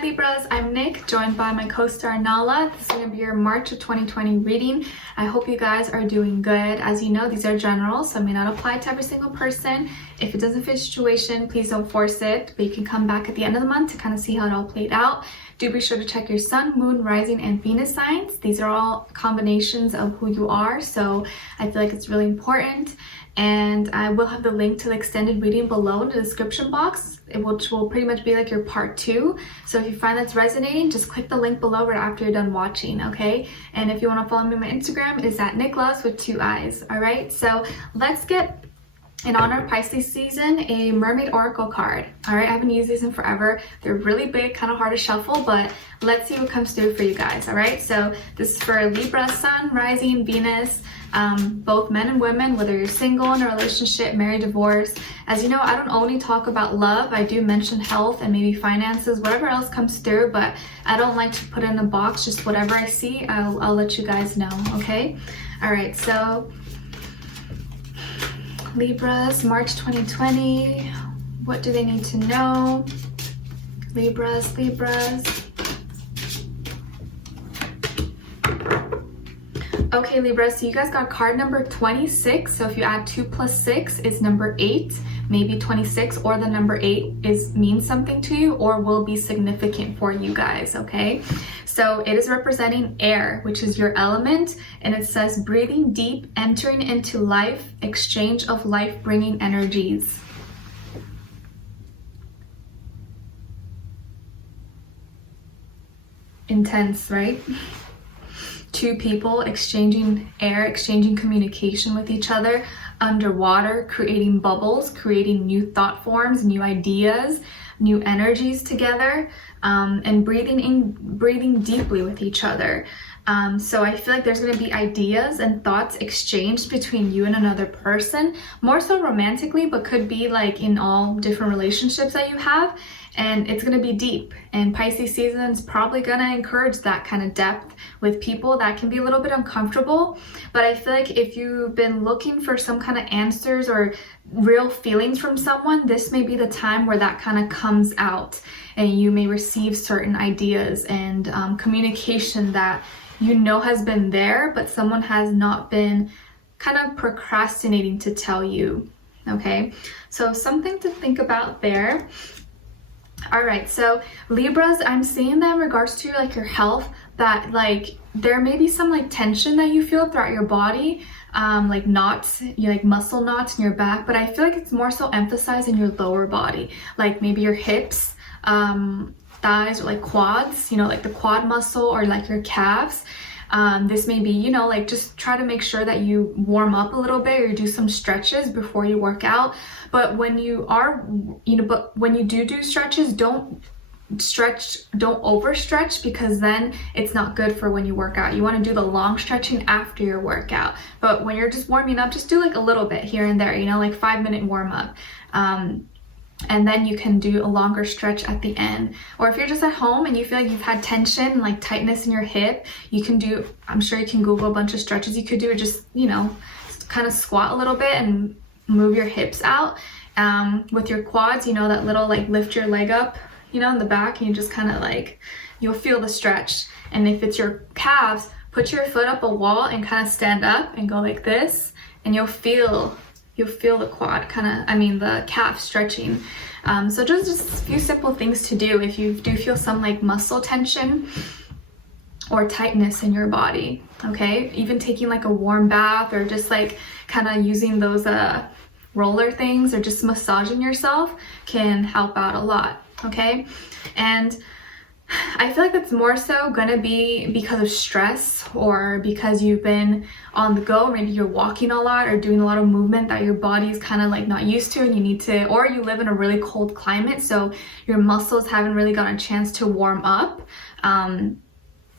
Hi Libras, I'm Nick, joined by my co-star Nala. This is going to be your March of 2020 reading. I hope you guys are doing good. As you know, these are general, so it may not apply to every single person. If it doesn't fit your situation, please don't force it, but you can come back at the end of the month to kind of see how it all played out. Do be sure to check your sun, moon, rising, and Venus signs. These are all combinations of who you are, so I feel like it's really important. And I will have the link to the extended reading below in the description box, which will pretty much be like your part 2. So if you find that's resonating, just click the link below right after you're done watching, okay? And if you want to follow me on my Instagram, it is at Nicloves with 2 eyes, all right? So let's get, in honor of Pisces season, a Mermaid Oracle card. All right, I haven't used these in forever. They're really big, kind of hard to shuffle, but let's see what comes through for you guys, all right? So this is for Libra, Sun, Rising, Venus, both men and women, whether you're single, in a relationship, married, divorced. As you know, I don't only talk about love. I do mention health and maybe finances, whatever else comes through, but I don't like to put it in a box. Just whatever I see, I'll let you guys know, okay? All right, so Libras, March 2020, what do they need to know? Libras. Okay, Libra, so you guys got card number 26. So if you add 2 plus 6 is number 8, maybe 26, or the number 8 means something to you or will be significant for you guys, okay? So it is representing air, which is your element, and it says breathing deep, entering into life, exchange of life-bringing energies. Intense, right? 2 people exchanging air, exchanging communication with each other underwater, creating bubbles, creating new thought forms, new ideas, new energies together, and breathing deeply with each other. So I feel like there's going to be ideas and thoughts exchanged between you and another person, more so romantically, but could be like in all different relationships that you have. And it's going to be deep, and Pisces season is probably going to encourage that kind of depth with people. That can be a little bit uncomfortable, but I feel like if you've been looking for some kind of answers or real feelings from someone, this may be the time where that kind of comes out, and you may receive certain ideas and communication that you know has been there, but someone has not been kind of procrastinating to tell you, okay? So something to think about there. All right, so Libras, I'm seeing that in regards to like your health, that like there may be some like tension that you feel throughout your body, like knots, like muscle knots in your back, but I feel like it's more so emphasized in your lower body, like maybe your hips, thighs, or like quads, like the quad muscle, or like your calves. This may be, like just try to make sure that you warm up a little bit or do some stretches before you work out. But when you are, when you do stretches, don't overstretch, because then it's not good for when you work out. You want to do the long stretching after your workout. But when you're just warming up, just do like a little bit here and there, like 5-minute warm up. And then you can do a longer stretch at the end. Or if you're just at home and you feel like you've had tension, like tightness in your hip, you can do, I'm sure you can Google a bunch of stretches you could do, just, kind of squat a little bit and move your hips out. With your quads, that little like lift your leg up, in the back, and you just kind of like, you'll feel the stretch. And if it's your calves, put your foot up a wall and kind of stand up and go like this, and you'll feel the quad the calf stretching. So just a few simple things to do if you do feel some like muscle tension or tightness in your body, okay? Even taking like a warm bath, or just like kind of using those roller things, or just massaging yourself can help out a lot, okay? And I feel like it's more so gonna be because of stress, or because you've been on the go, maybe you're walking a lot or doing a lot of movement that your body's kind of like not used to, and you need to, or you live in a really cold climate, so your muscles haven't really gotten a chance to warm up.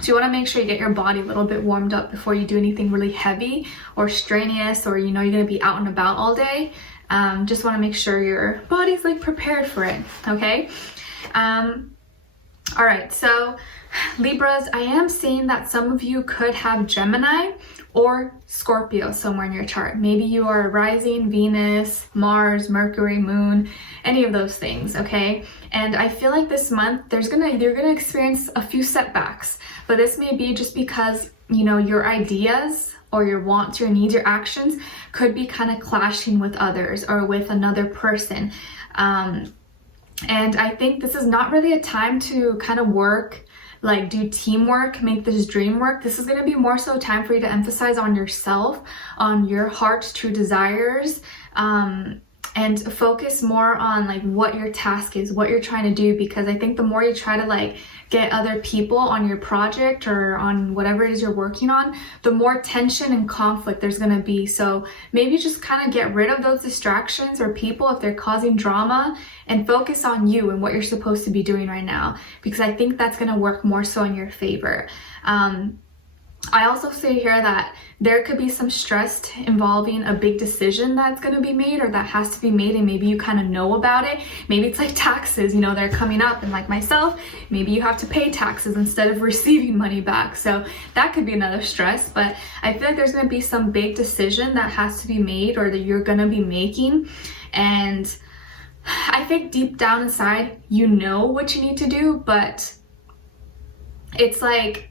So you want to make sure you get your body a little bit warmed up before you do anything really heavy or strenuous, or you're gonna be out and about all day. Just want to make sure your body's like prepared for it, okay? All right, so Libras, I am seeing that some of you could have Gemini or Scorpio somewhere in your chart. Maybe you are rising, Venus, Mars, Mercury, Moon, any of those things, okay? And I feel like this month you're gonna experience a few setbacks, but this may be just because, you know, your ideas or your wants, your needs, your actions could be kind of clashing with others or with another person. And I think this is not really a time to kind of work, like do teamwork, make this dream work. This is going to be more so time for you to emphasize on yourself, on your heart's true desires, and focus more on like what your task is, what you're trying to do, because I think the more you try to like get other people on your project or on whatever it is you're working on, the more tension and conflict there's going to be. So maybe just kind of get rid of those distractions or people if they're causing drama, and focus on you and what you're supposed to be doing right now, because I think that's going to work more so in your favor. I also say here that there could be some stress involving a big decision that's going to be made or that has to be made, and maybe you kind of know about it. Maybe it's like taxes, you know, they're coming up, and like myself, maybe you have to pay taxes instead of receiving money back. So that could be another stress, but I feel like there's going to be some big decision that has to be made or that you're going to be making. And I think deep down inside, you know what you need to do, but it's like,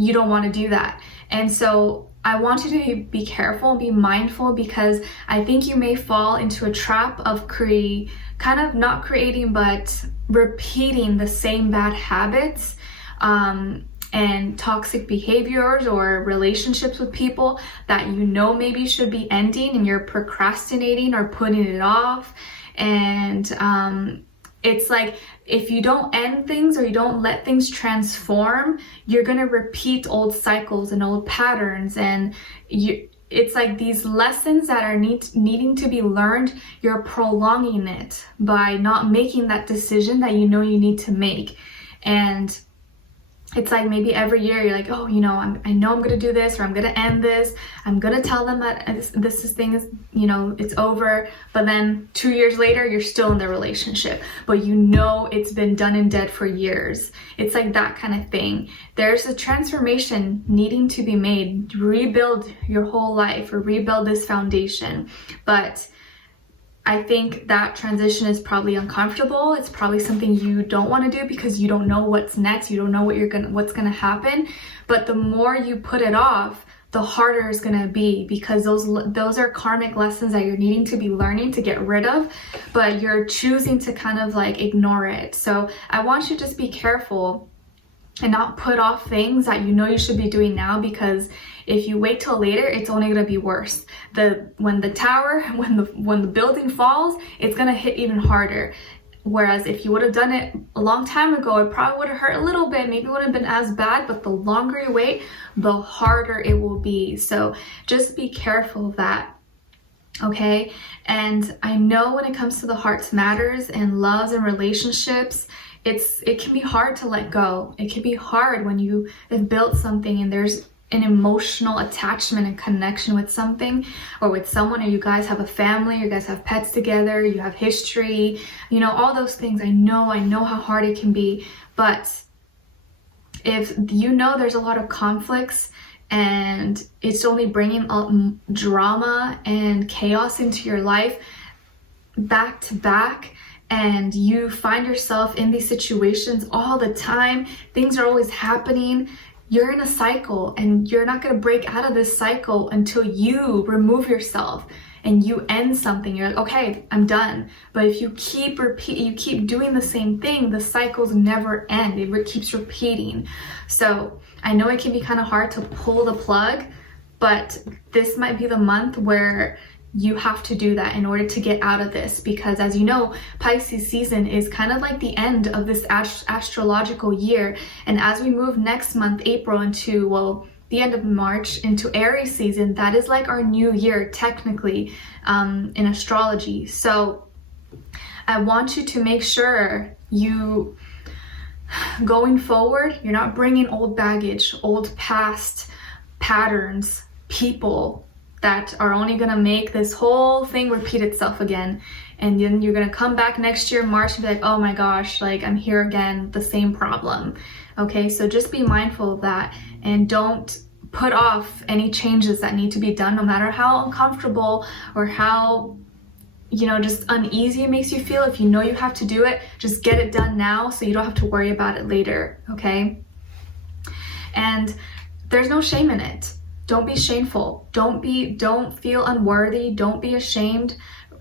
you don't want to do that. And so I want you to be careful and be mindful, because I think you may fall into a trap of kind of not creating, but repeating the same bad habits and toxic behaviors or relationships with people that you know maybe should be ending, and you're procrastinating or putting it off. And it's like, if you don't end things or you don't let things transform, you're going to repeat old cycles and old patterns. And it's like these lessons that are needing to be learned, you're prolonging it by not making that decision that you know you need to make. And it's like maybe every year you're like, oh, you know, I know I'm going to do this, or I'm going to end this. I'm going to tell them that this thing is, you know, it's over. But then 2 years later, you're still in the relationship, but you know it's been done and dead for years. It's like that kind of thing. There's a transformation needing to be made, rebuild your whole life or rebuild this foundation. But I think that transition is probably uncomfortable. It's probably something you don't want to do because you don't know what's next. You don't know what's gonna happen. But the more you put it off, the harder it's gonna be, because those are karmic lessons that you're needing to be learning to get rid of, but you're choosing to kind of like ignore it. So I want you to just be careful and not put off things that you know you should be doing now, because if you wait till later, it's only going to be worse. When the building falls, it's going to hit even harder. Whereas if you would have done it a long time ago, it probably would have hurt a little bit, maybe it wouldn't have been as bad, but the longer you wait, the harder it will be. So just be careful of that. Okay? And I know when it comes to the heart's matters and loves and relationships, it can be hard to let go. It can be hard when you have built something and there's an emotional attachment and connection with something or with someone, or you guys have a family, you guys have pets together, you have history, you know, all those things. I know how hard it can be. But if you know there's a lot of conflicts and it's only bringing drama and chaos into your life back to back, and you find yourself in these situations all the time, things are always happening, you're in a cycle, and you're not going to break out of this cycle until you remove yourself and you end something. You're like, okay, I'm done. But if you keep doing the same thing, the cycles never end. It keeps repeating. So I know it can be kind of hard to pull the plug, but this might be the month where you have to do that in order to get out of this, because as you know, Pisces season is kind of like the end of this astrological year, and as we move next month, April, into, well, the end of March, into Aries season, that is like our new year technically in astrology. So I want you to make sure you, going forward, you're not bringing old baggage, old past patterns, people that are only going to make this whole thing repeat itself again. And then you're going to come back next year, March, and be like, oh my gosh, like I'm here again, the same problem. Okay, so just be mindful of that, and don't put off any changes that need to be done, no matter how uncomfortable or how just uneasy it makes you feel, if you know you have to do it, just get it done now so you don't have to worry about it later, okay? And there's no shame in it. Don't be shameful. Don't feel unworthy. Don't be ashamed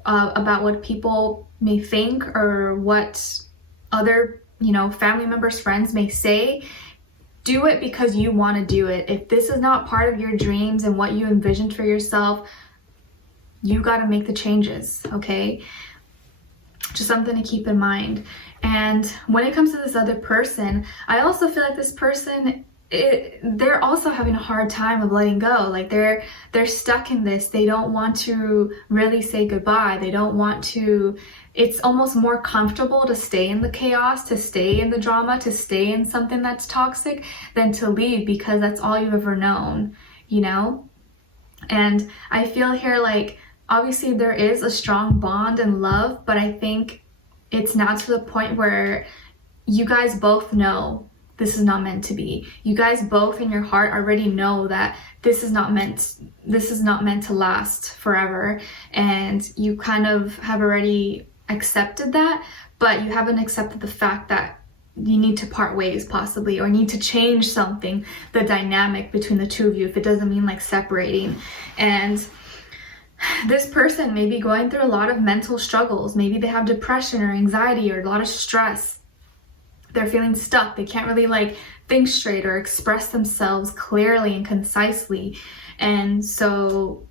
about what people may think or what other, family members, friends may say. Do it because you want to do it. If this is not part of your dreams and what you envisioned for yourself, you got to make the changes, okay? Just something to keep in mind. And when it comes to this other person, I also feel like this person, they're also having a hard time of letting go. Like they're stuck in this. They don't want to really say goodbye. They don't want to. It's almost more comfortable to stay in the chaos, to stay in the drama, to stay in something that's toxic than to leave, because that's all you've ever known, And I feel here like obviously there is a strong bond and love, but I think it's now to the point where you guys both know this is not meant to be. You guys both in your heart already know that this is not meant to last forever. And you kind of have already accepted that, but you haven't accepted the fact that you need to part ways possibly, or need to change something, the dynamic between the two of you, if it doesn't mean like separating. And this person may be going through a lot of mental struggles. Maybe they have depression or anxiety or a lot of stress. They're feeling stuck. They can't really like think straight or express themselves clearly and concisely. And so,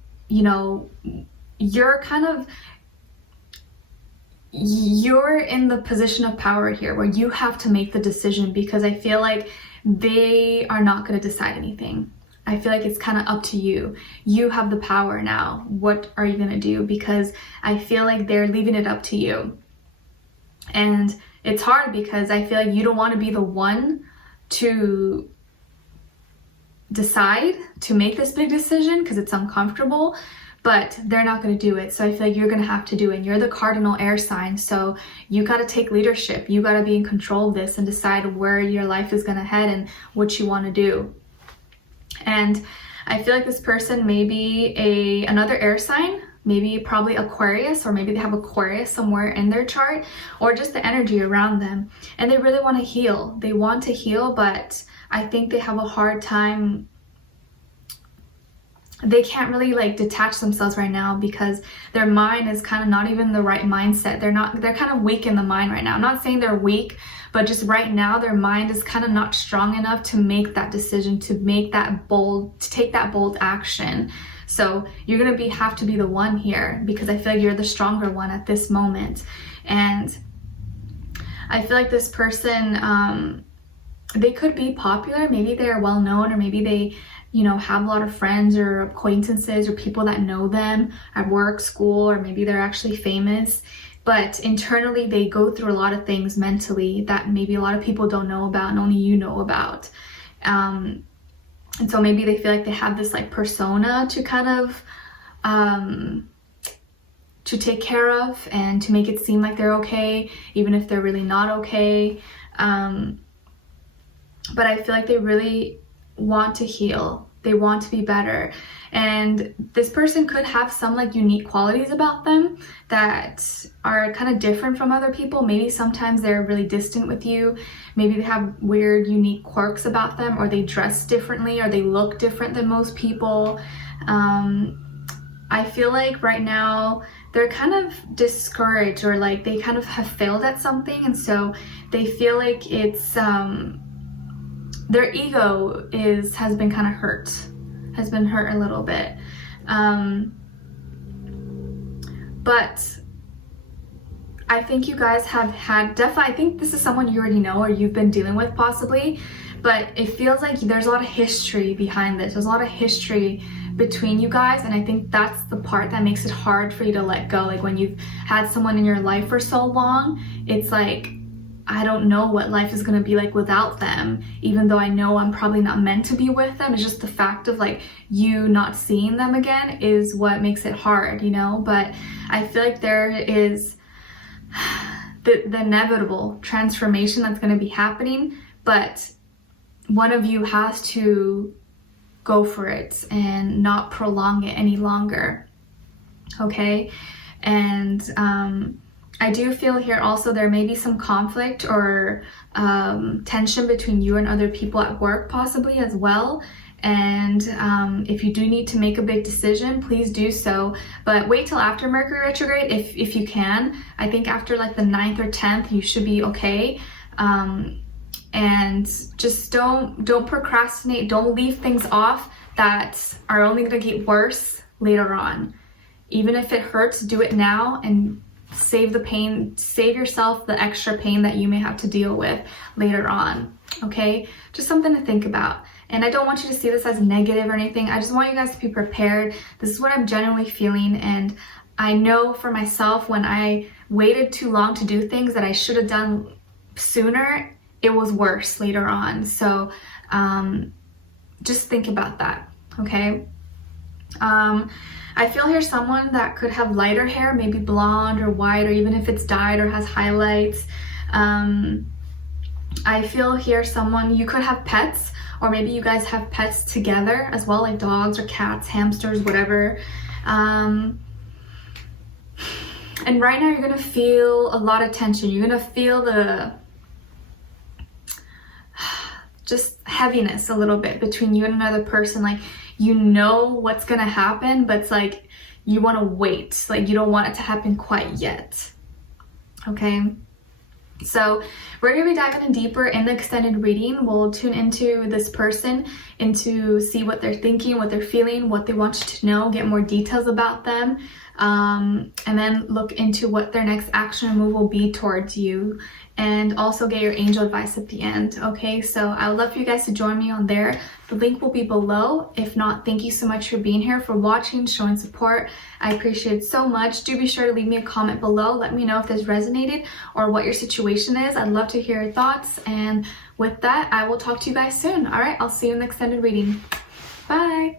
you're in the position of power here where you have to make the decision, because I feel like they are not going to decide anything. I feel like it's kind of up to you. You have the power now. What are you going to do? Because I feel like they're leaving it up to you. And it's hard because I feel like you don't want to be the one to decide to make this big decision because it's uncomfortable, but they're not going to do it. So I feel like you're going to have to do it. And you're the cardinal air sign. So you got to take leadership. You got to be in control of this and decide where your life is going to head and what you want to do. And I feel like this person may be another air sign, maybe probably Aquarius, or maybe they have Aquarius somewhere in their chart, or just the energy around them. And they really want to heal. They want to heal, but I think they have a hard time. They can't really like detach themselves right now because their mind is kind of not even the right mindset. They're kind of weak in the mind right now. I'm not saying they're weak, but just right now their mind is kind of not strong enough to make that decision, to take that bold action. So you're going to have to be the one here, because I feel like you're the stronger one at this moment. And I feel like this person, they could be popular. Maybe they're well known, or maybe they, have a lot of friends or acquaintances or people that know them at work, school, or maybe they're actually famous. But internally, they go through a lot of things mentally that maybe a lot of people don't know about and only you know about. And so maybe they feel like they have this like persona to kind of to take care of and to make it seem like they're okay, even if they're really not okay. But I feel like they really want to heal. They want to be better. And this person could have some like unique qualities about them that are kind of different from other people. Maybe sometimes they're really distant with you. Maybe they have weird, unique quirks about them, or they dress differently, or they look different than most people. I feel like right now they're kind of discouraged, or like they kind of have failed at something. And so they feel like it's, their ego has been kind of hurt a little bit. But I think you guys have had, definitely, I think this is someone you already know or you've been dealing with possibly, but it feels like there's a lot of history behind this. There's a lot of history between you guys, and I think that's the part that makes it hard for you to let go. Like when you've had someone in your life for so long, it's like, I don't know what life is going to be like without them, even though I know I'm probably not meant to be with them. It's just the fact of like you not seeing them again is what makes it hard, but I feel like there is the inevitable transformation that's going to be happening, but one of you has to go for it and not prolong it any longer, okay? And I do feel here also there may be some conflict or tension between you and other people at work possibly as well. And if you do need to make a big decision, please do so. But wait till after Mercury retrograde if you can. I think after like the 9th or 10th, you should be okay. And just don't procrastinate. Don't leave things off that are only going to get worse later on. Even if it hurts, do it now and save the pain, save yourself the extra pain that you may have to deal with later on. Okay, just something to think about. And I don't want you to see this as negative or anything. I just want you guys to be prepared. This is what I'm genuinely feeling, and I know for myself when I waited too long to do things that I should have done sooner, it was worse later on. So just think about that, okay? I feel here someone that could have lighter hair, maybe blonde or white, or even if it's dyed or has highlights. I feel here someone, you could have pets, or maybe you guys have pets together as well, like dogs or cats, hamsters, whatever. And right now you're gonna feel a lot of tension. You're gonna feel the just heaviness a little bit between you and another person. Like, you know what's gonna happen, but it's like you want to wait. Like, you don't want it to happen quite yet. Okay, so we're gonna be diving in deeper in the extended reading. We'll tune into this person and to see what they're thinking, what they're feeling, what they want you to know, get more details about them, and then look into what their next action or move will be towards you, and also get your angel advice at the end. Okay, so I would love for you guys to join me on there. The link will be below. If not, thank you so much for being here, for watching, showing support. I appreciate it so much. Do be sure to leave me a comment below. Let me know if this resonated or what your situation is. I'd love to hear your thoughts. And with that, I will talk to you guys soon. All right, I'll see you in the extended reading. Bye.